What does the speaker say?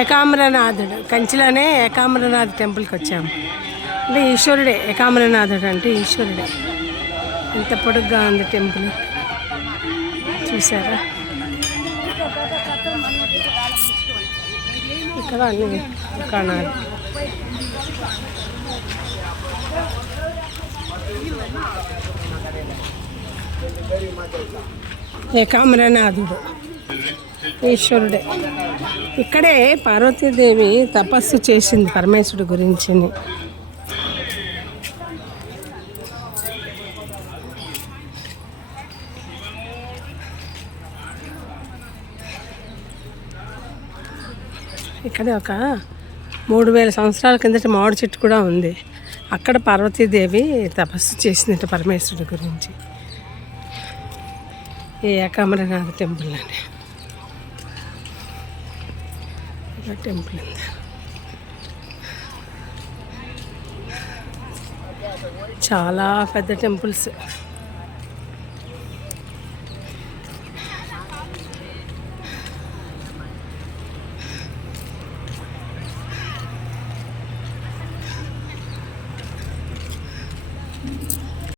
ఏకామ్రనాథుడు. కంచిలోనే ఏకామ్రనాథ్ టెంపుల్కి వచ్చాము. అంటే ఈశ్వరుడే ఏకామ్రనాథుడు అంటే ఈశ్వరుడే. ఎంత పొడుగ్గా ఉంది టెంపుల్ చూసారా? ఇక్కడ అన్ని దుకాణాలు ఏకామ్రనాథుడు. ఈశ్వరుడే. ఇక్కడే పార్వతీదేవి తపస్సు చేసింది పరమేశ్వరుడు గురించి ఇక్కడ ఒక మూడు వేల సంవత్సరాల కిందట మామిడి చెట్టు కూడా ఉంది. అక్కడ పార్వతీదేవి తపస్సు చేసిందట పరమేశ్వరుడు గురించి. ఈ ఏకామరనాథ టెంపుల్ అని ఇలా టెంపుల్ ఉంది చాలా పెద్ద టెంపుల్స్.